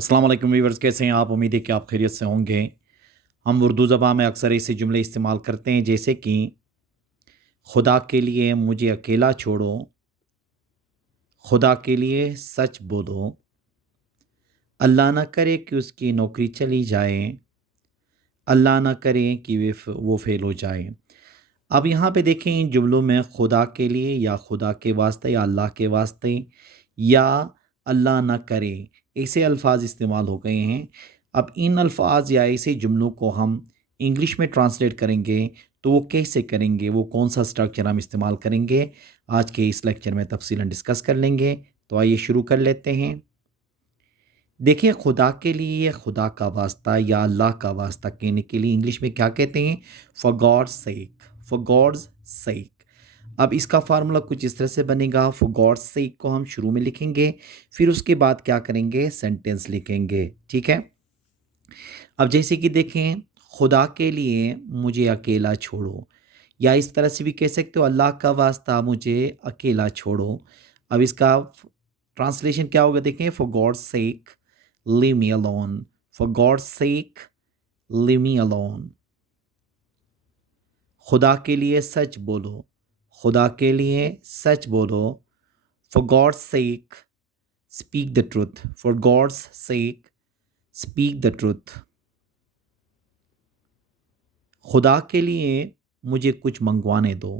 अस्सलाम वालेकुम व्यूअर्स, कैसे हैं आप? उम्मीद है कि आप खैरियत से होंगे। हम उर्दू ज़बान में अक्सर ऐसे जुमले इस्तेमाल करते हैं जैसे कि खुदा के लिए मुझे अकेला छोड़ो, खुदा के लिए सच बोलो, अल्लाह ना करे कि उसकी नौकरी चली जाए, अल्लाह ना करे कि वो फेल हो जाए। अब यहाँ पे देखें इन जुमलों में खुदा के लिए या खुदा के वास्ते या अल्लाह के वास्ते या अल्लाह ना करे ऐसे अल्फाज इस्तेमाल हो गए हैं। अब इन अल्फाज या ऐसे जुमलों को हम इंग्लिश में ट्रांसलेट करेंगे तो वो कैसे करेंगे, वो कौन सा स्ट्रक्चर हम इस्तेमाल करेंगे, आज के इस लेक्चर में तफसीलन डिस्कस कर लेंगे। तो आइए शुरू कर लेते हैं। देखिए, खुदा के लिए या खुदा का वास्ता या अल्लाह का वास्ता कहने के लिए इंग्लिश में क्या कहते हैं? For God's sake, for God's sake. अब इसका फार्मूला कुछ इस तरह से बनेगा। फॉर गॉड्स सेक को हम शुरू में लिखेंगे, फिर उसके बाद क्या करेंगे? सेंटेंस लिखेंगे। ठीक है। अब जैसे कि देखें, खुदा के लिए मुझे अकेला छोड़ो, या इस तरह से भी कह सकते हो अल्लाह का वास्ता मुझे अकेला छोड़ो। अब इसका ट्रांसलेशन क्या होगा? देखें, for God's sake leave me alone, for God's sake leave me alone। खुदा के लिए सच बोलो, खुदा के लिए सच बोलो। for God's sake speak the truth, for God's sake speak the truth। खुदा के लिए मुझे कुछ मंगवाने दो,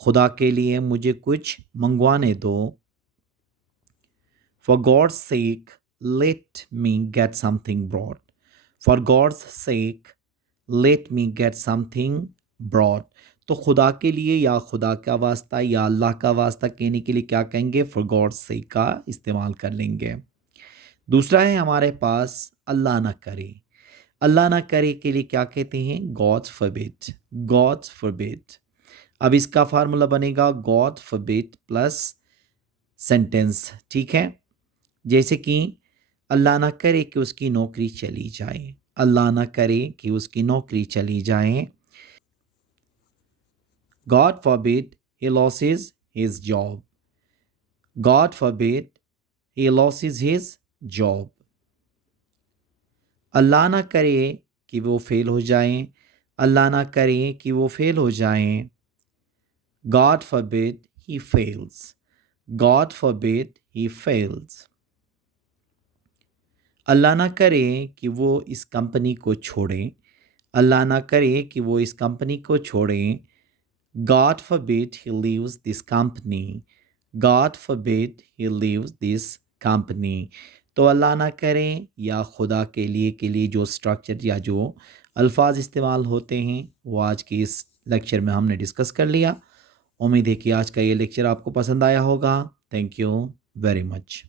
खुदा के लिए मुझे कुछ मंगवाने दो। For God's sake let me get something brought, for God's sake let me get something brought। तो खुदा के लिए या खुदा का वास्ता या अल्लाह का वास्ता कहने के लिए क्या कहेंगे? फॉर गॉड्स सेक का इस्तेमाल कर लेंगे। दूसरा है हमारे पास अल्लाह ना करे। अल्लाह ना करे के लिए क्या कहते हैं? God's forbid, God's forbid. अब इसका फार्मूला बनेगा गॉड फॉरबिड प्लस सेंटेंस। ठीक है। जैसे कि अल्लाह ना करे कि उसकी नौकरी चली जाए, अल्लाह ना करे कि उसकी नौकरी चली जाए। God forbid he loses his job, God forbid he loses his job। अल्लाह ना करे कि वो फेल हो जाएं, अल्लाह ना करे कि वो फेल हो जाएं। God forbid he fails, God forbid he fails। अल्लाह ना करे कि वो इस कंपनी को छोड़ें, अल्लाह ना करे कि वो इस कंपनी को छोड़ें। God forbid he leaves this company, God forbid he leaves this company। तो अल्लाह ना करें या खुदा के लिए जो स्ट्रक्चर या जो अल्फाज इस्तेमाल होते हैं वो आज के इस लेक्चर में हमने डिस्कस कर लिया। उम्मीद है कि आज का ये लेक्चर आपको पसंद आया होगा। Thank you very much.